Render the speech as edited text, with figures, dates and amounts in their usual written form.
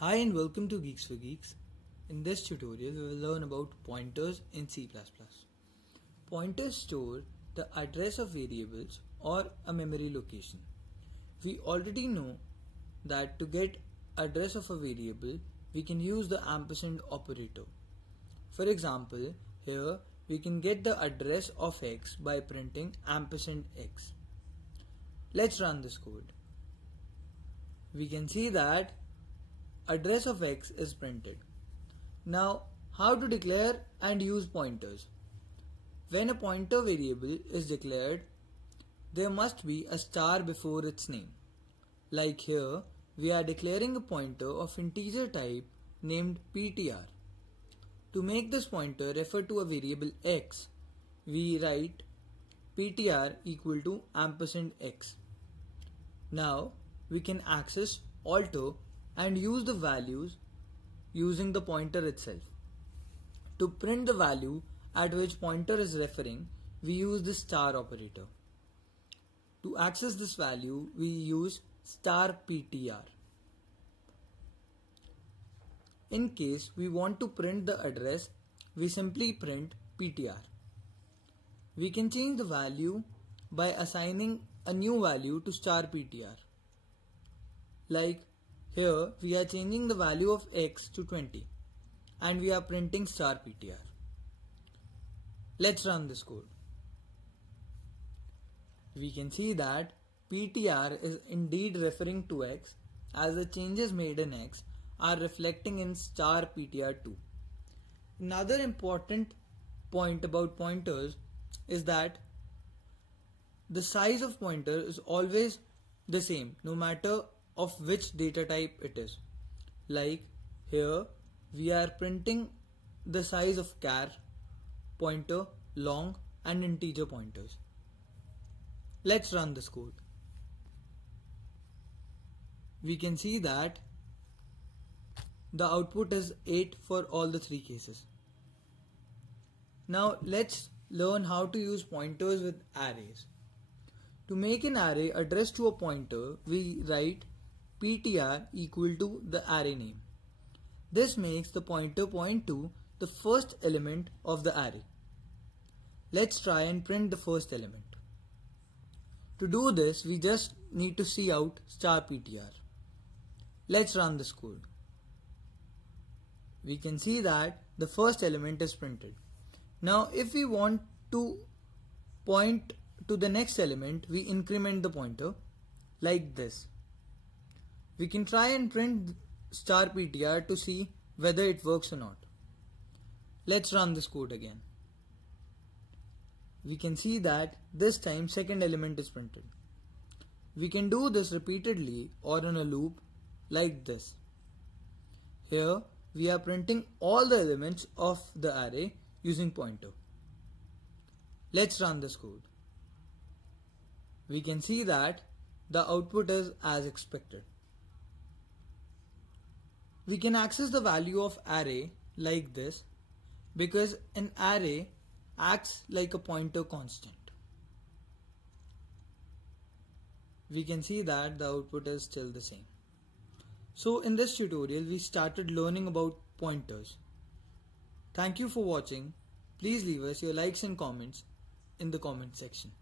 Hi and welcome to Geeks for Geeks. In this tutorial, we will learn about pointers in C++. Pointers store the address of variables or a memory location. We already know that to get address of a variable, we can use the ampersand operator. For example, here we can get the address of x by printing ampersand x. Let's run this code. We can see that address of x is printed. Now, how to declare and use pointers? When a pointer variable is declared, there must be a star before its name. Like here, we are declaring a pointer of integer type named ptr. To make this pointer refer to a variable x, we write ptr equal to ampersand x. Now, we can access, alter and use the values using the pointer itself. To print the value at which pointer is referring, we use the star operator. To access this value, we use star ptr. In case we want to print the address, we simply print ptr. We can change the value by assigning a new value to star ptr. Like here, we are changing the value of x to 20 and we are printing star ptr. Let's run this code. We can see that ptr is indeed referring to x as the changes made in x are reflecting in star ptr2. Another important point about pointers is that the size of pointer is always the same no matter of which data type it is. Like here we are printing the size of char, pointer, long and integer pointers. Let's run this code. We can see that the output is 8 for all the three cases. Now let's learn how to use pointers with arrays. To make an array addressed to a pointer, we write ptr equal to the array name. This makes the pointer point to the first element of the array. Let's try and print the first element. To do this, we just need to see out star ptr. Let's run this code. We can see that the first element is printed. Now if we want to point to the next element, we increment the pointer like this. We can try and print star ptr to see whether it works or not. Let's run this code again. We can see that this time second element is printed. We can do this repeatedly or in a loop like this. Here we are printing all the elements of the array using pointer. Let's run this code. We can see that the output is as expected. We can access the value of array like this because an array acts like a pointer constant. We can see that the output is still the same. So in this tutorial we started learning about pointers. Thank you for watching. Please leave us your likes and comments in the comment section.